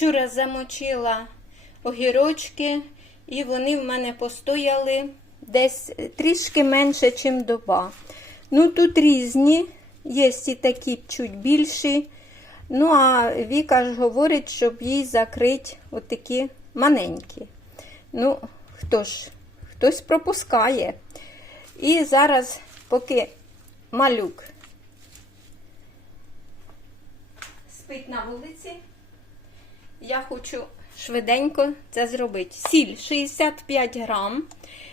Вчора замочила огірочки, і вони в мене постояли десь трішки менше, ніж доба. Ну, тут різні, є і такі чуть більші. Ну, а Віка ж говорить, щоб їй закрити отакі маленькі. Ну, хто ж, хтось пропускає. І зараз, поки малюк спить на вулиці, я хочу швиденько це зробити. Сіль 65 грам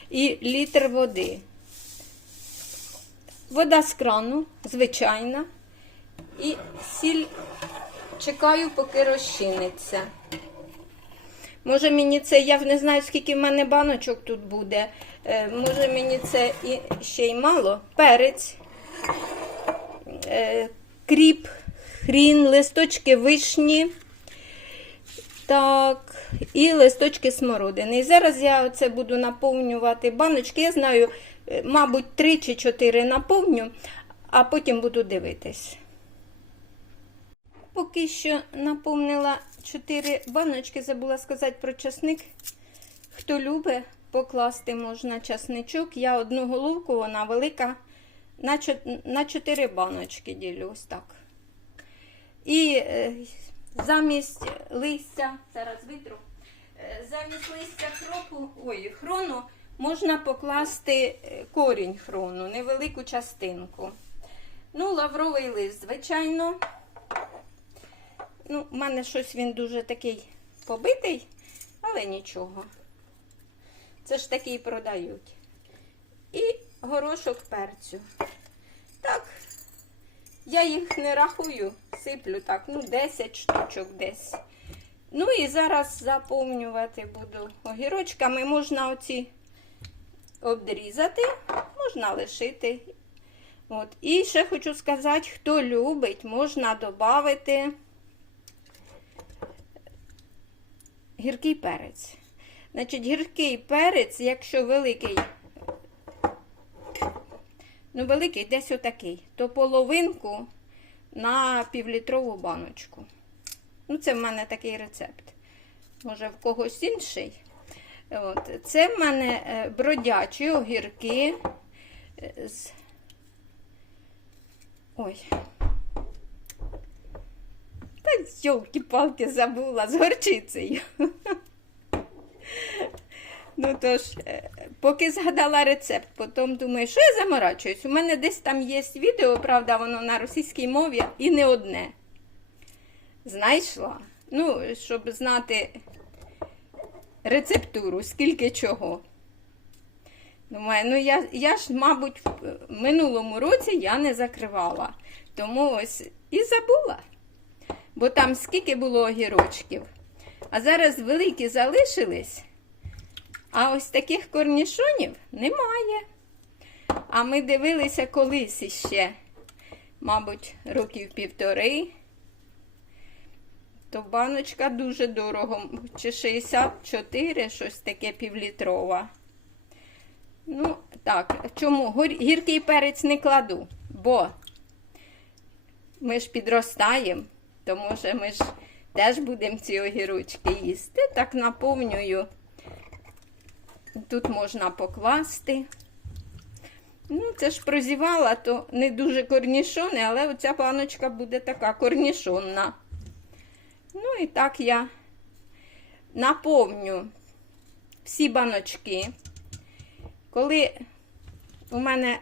і літр води. Вода з крану, звичайна. І сіль чекаю, поки розчиниться. Може мені це, я не знаю, скільки в мене баночок тут буде. Е, може мені це і ще й мало. Перець, е, кріп, хрін, листочки вишні. Так, і листочки смородини. І зараз я оце буду наповнювати баночки. Я знаю, е, мабуть, 3 чи 4 наповню, а потім буду дивитись. Поки що наповнила 4 баночки, забула сказати про часник. Хто любить, покласти можна часничок. Я одну головку, вона велика, на чо- 4 баночки ділю ось так. І е, замість листя, зараз витру, е, замість листя кропу, ой, хрону можна покласти е, корінь хрону, невелику частинку. Ну, лавровий лист, звичайно. Ну, в мене щось він дуже такий побитий, але нічого. Це ж такий продають. І горошок перцю. Так, я їх не рахую, сиплю так, ну, 10 штучок десь. Ну і зараз заповнювати буду огірочками. Можна оці обрізати, можна лишити. От. І ще хочу сказати, хто любить, можна додати гіркий перець. Значить, гіркий перець, якщо великий, ну, великий десь отакий, то половинку на півлітрову баночку. Ну, це в мене такий рецепт. Може, в когось інший. От. Це в мене е, бродячі огірки е, з. Ой. Та йолки-палки забула з горчицею. Ну тож, е, поки згадала рецепт, потім думаю, що я заморачуюсь. У мене десь там є відео, правда, воно на російській мові і не одне. Знайшла. Ну, щоб знати рецептуру, скільки чого. Думаю, ну я, я ж, мабуть, в минулому році я не закривала. Тому ось і забула. Бо там скільки було огірочків. А зараз великі залишились. А ось таких корнішонів немає. А ми дивилися колись іще, мабуть, років півтори. То баночка дуже дорого, чи 64, щось таке півлітрова. Ну, так, чому? Гіркий перець не кладу, бо ми ж підростаємо, то може ми ж теж будемо ці огірочки їсти. Так наповнюю. Тут можна покласти. Ну, це ж прозівала, то не дуже корнішони, але оця баночка буде така корнішонна. Ну і так я наповню всі баночки. Коли у мене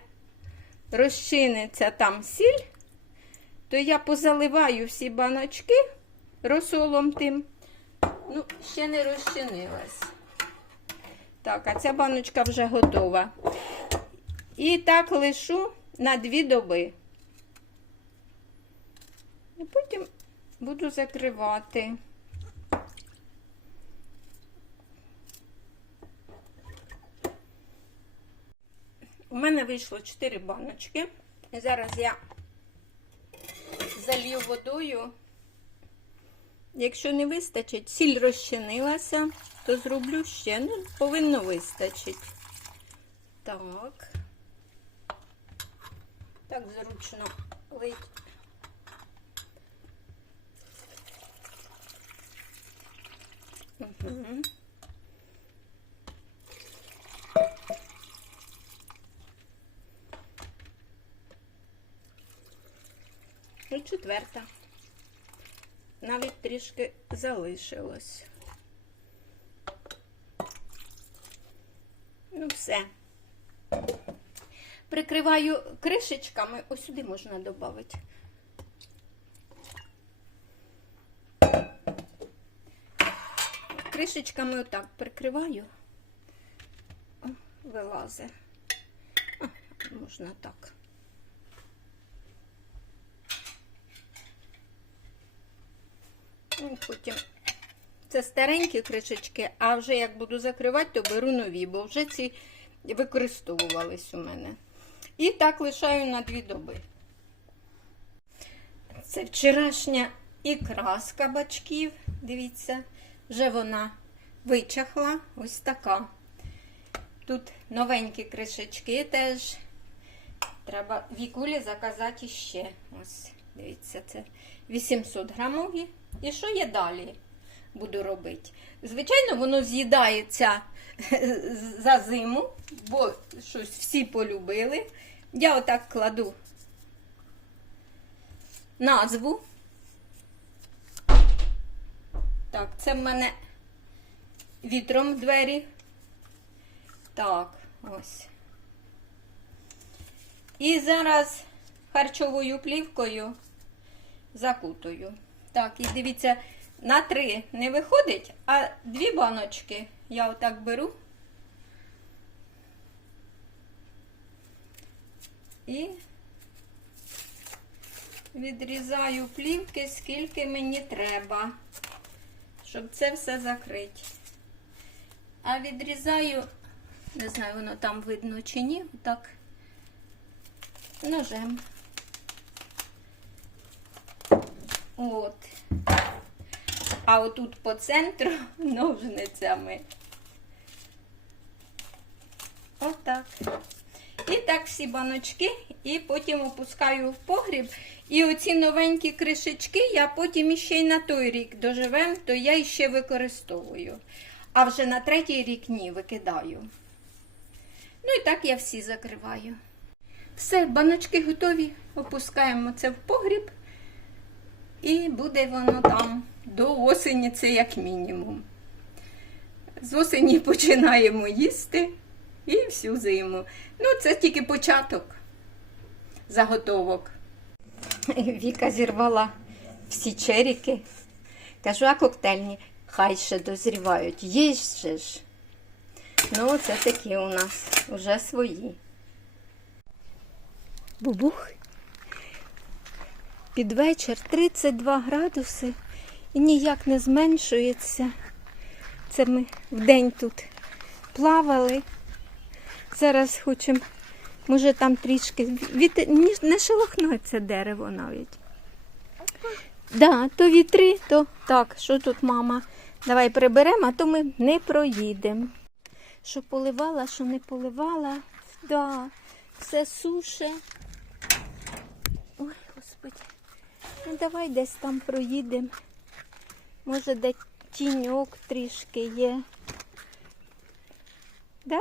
розчиниться там сіль, то я позаливаю всі баночки розсолом тим. Ну, ще не розчинилась. Так, а ця баночка вже готова. І так лишу на дві доби. І потім буду закривати. У мене вийшло 4 баночки. І зараз я залью водою. Якщо не вистачить, сіль розчинилася, то зроблю ще. Ну, повинно вистачить. Так. Так зручно лить. Угу. І четверта. Навіть трішки залишилось. Ну, все. Прикриваю кришечками. Ось сюди можна додати. Кришечками отак прикриваю. О, вилазе. А, можна так. Ну, Потім це старенькі кришечки, а вже як буду закривати, то беру нові, бо вже ці використовувались у мене. І так лишаю на дві доби. Це вчорашня ікра з кабачків. Дивіться, вже вона вичахла. Ось така. Тут новенькі кришечки теж. Треба вікулі заказати ще. Ось, дивіться, це 800 грамові. І що я далі буду робити? Звичайно, воно з'їдається за зиму, бо щось всі полюбили. Я отак кладу назву. Так, це в мене вітром двері. Так, ось. І зараз харчовою плівкою закутую. Так, і дивіться, на три не виходить, а дві баночки я отак беру. І відрізаю плівки, скільки мені треба, щоб це все закрити. А відрізаю, не знаю, воно там видно чи ні, так ножем. От. А отут по центру ножницями. Отак. І так всі баночки, і потім опускаю в погріб. І оці новенькі кришечки я потім іще й на той рік доживем, то я іще використовую. А вже на третій рік ні, викидаю. Ну і так я всі закриваю. Все, баночки готові. Опускаємо це в погріб. І буде воно там до осені, це як мінімум. З осені починаємо їсти і всю зиму. Ну, це тільки початок заготовок. Віка зірвала всі черіки. Кажу, а коктейльні хай ще дозрівають. Є ж. Ну, це такі у нас вже свої. Бубух. Під вечір 32 градуси і ніяк не зменшується. Це ми вдень тут плавали. Зараз хочемо, може там трішки ні- не шелохнеться дерево навіть. Да, то вітри, то так, що тут мама? Давай приберемо, а то ми не проїдемо. Що поливала, що не поливала, да, все суше. Ой, господи. Ну давай десь там проїдемо. Може, де тіньок трішки є. Да?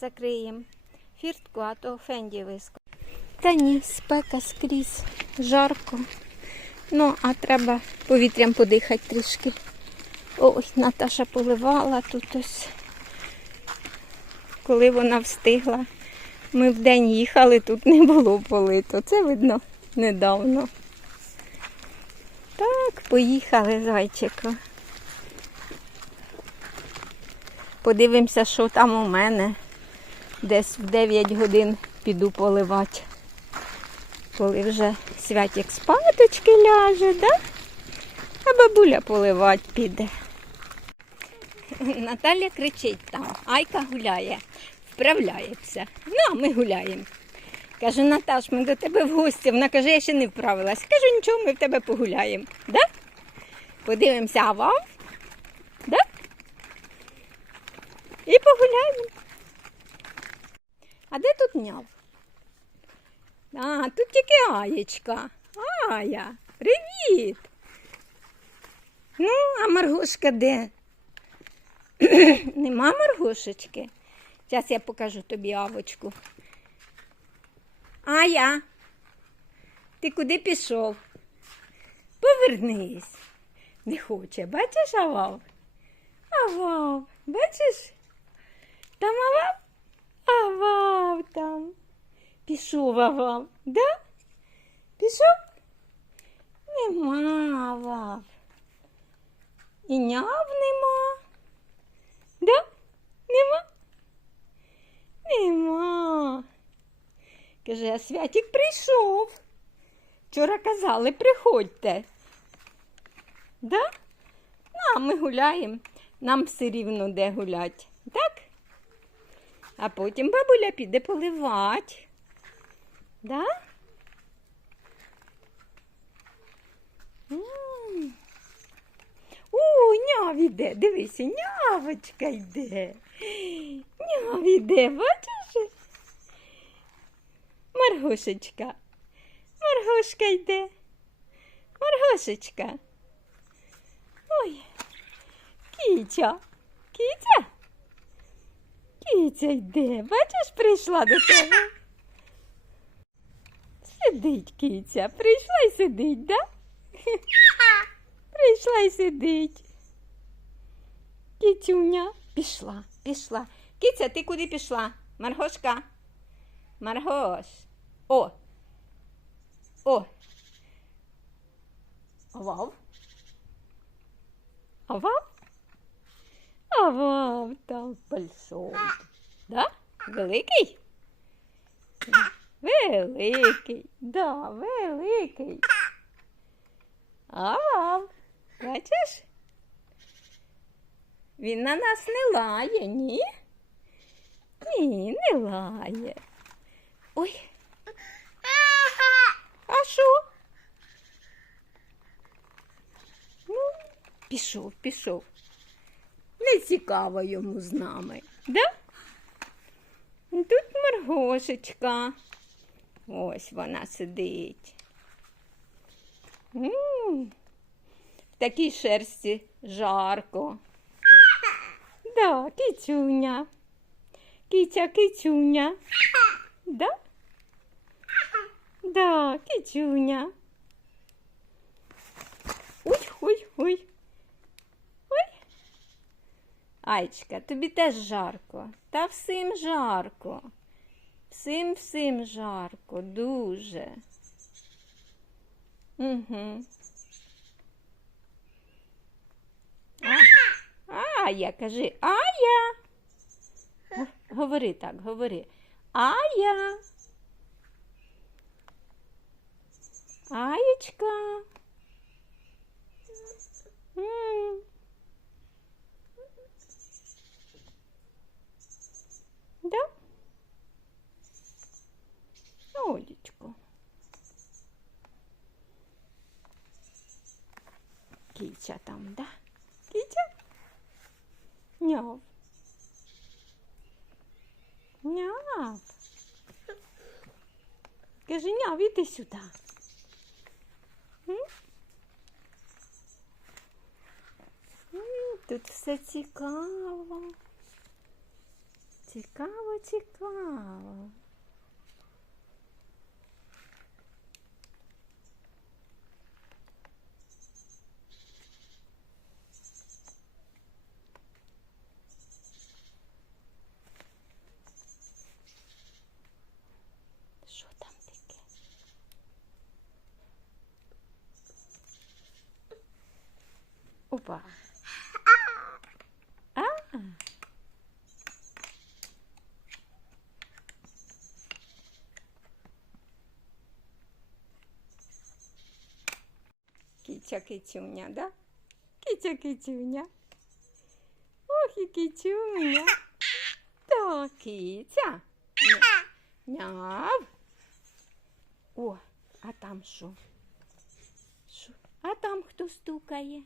Закриємо фіртку, а то фенді виско. Та ні, спека скрізь, жарко. Ну, а треба повітрям подихати трішки. Ой, Наташа поливала тут ось. Коли вона встигла. Ми вдень їхали, тут не було полито. Це видно недавно. Так, поїхали, зайчику. Подивимося, що там у мене. Десь в 9 годин піду поливати. Коли вже святик спадочки ляже, да? а бабуля поливати піде. Наталя кричить там, Айка гуляє, вправляється. Ну, а ми гуляємо. Каже, Наташ, ми до тебе в гості. Вона каже, я ще не вправилась. Кажу, нічого, ми в тебе погуляємо. Да? Подивимося, а вам? Да? І погуляємо. А де тут няв? А, тут тільки Аєчка. Ая. Привіт. Ну, а Маргошка де? Нема Маргошечки? Зараз я покажу тобі авочку. Ая, ти куди пішов? Повернись. Не хоче, бачиш, Авав? Авав, бачиш? Там Авав? Авав там. Пішов Авав, да? Пішов? Нема Авав. І няв нема. Да? Нема? Нема. Каже, а Святік прийшов. Вчора казали, приходьте. Да? Ну, а ми гуляємо. Нам все рівно де гулять. Так? А потім бабуля піде поливати. Да? О, няв іде, дивися, нявочка йде. Няв іде, бачиш? Маргошечка. Маргошка йде. Маргошечка. Ой. Кітя. Кітя? Кітя йде. Бачиш, прийшла до тебе. Сидить кітя. Прийшла і сидить, да? Прийшла і сидить. Кітюня. Пішла, пішла. Кіця, ти куди пішла? Маргошка. Маргош. О. О. Авав. Авав? Авав там большой. Да? Великий? Великий. Да, великий. Авав. Бачиш? Він на нас не лає, ні? Ні, не лає. Ой. А що? Ну, пішов, пішов. Не цікаво йому з нами, да? Тут Маргошечка. Ось вона сидить. М, В такій шерсті жарко. Да, кицюня. Киця, кицюня. Да? Да, кицюня. Ой, ой, ой. Ой. Айчка, тобі теж жарко. Та всім жарко. Всім всім жарко, дуже. Угу. А, Ая, кажи, Ая. Говори так, говори. Ая. Аєчка. М. Да? Олечко. Кітя там, да? Кітя? Няв. Няв. Кажи, няв, іди сюди. Тут все цікаво. Цікаво, цікаво. Що там таке? Опа. А. Киця кицюня, да? Киця кицюня. Ох і кицюня. Так, киця. Ня- Няв. О, а там? Що? А там хто стукає?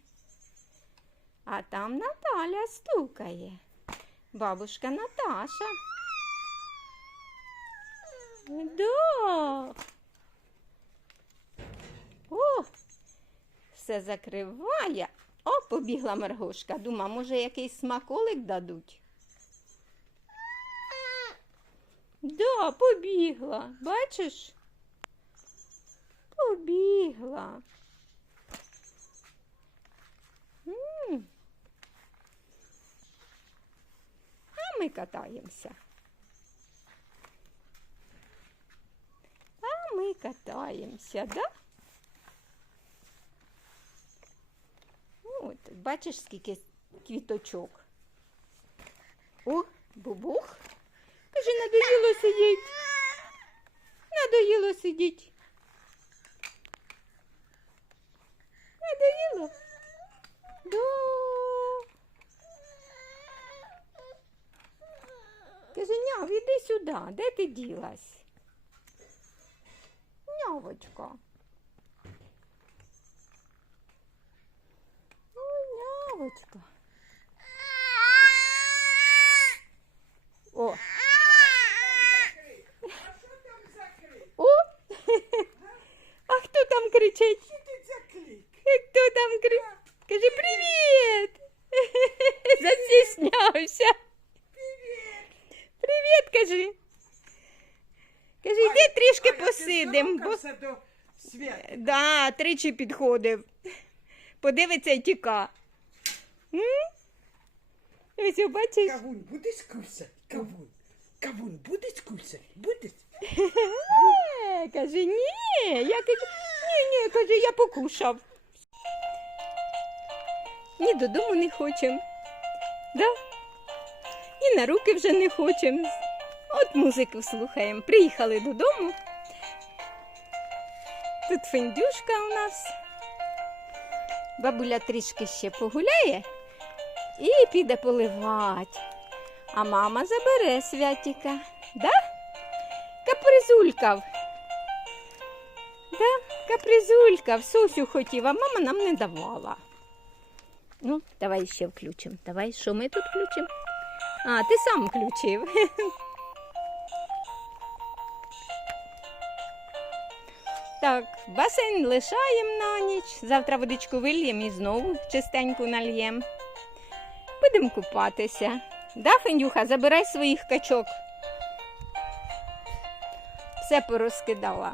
А там Наталя стукає. Бабушка Наташа. Да. О, все закриває. О, побігла Маргошка. Дума, може, якийсь смаколик дадуть? Да, побігла. Бачиш? Побігла. А ми катаємося. А ми катаємося, да? От, бачиш, скільки квіточок. О, бубух. Каже, надоїло сидіть. Надоїло сидіть. Надоїло? Да. Каже, няв, іди сюди. Де ти ділась? Нявочка. Ой, нявочка. О. О. А хто там кричить? Хто там кричить? Кажи привіт. Застіснявся. Привіт, кажи. Кажи, йди трішки посидим. Бо... Да, тричі підходив. Подивиться і тіка. Ось, бачиш? Кавун будеш кусати? Кавун. Кавун будеш кусати? Будеш? Е, Каже, ні. Я кажу, ні, ні, каже, я покушав. Ні додому не хочемо. Да? І на руки вже не хочемо. От музику слухаємо. Приїхали додому. Тут фендюшка у нас. Бабуля трішки ще погуляє і піде поливати. А мама забере святіка. Да? Капризулькав. Да, капризулькав, Сосю хотів, а мама нам не давала. Ну, давай ще включимо. Давай, що ми тут включимо? А, ти сам включив. Так, басейн лишаємо на ніч. Завтра водичку вильємо і знову чистеньку нальємо. Будемо купатися. Да, Фендюха, забирай своїх качок. Все порозкидала.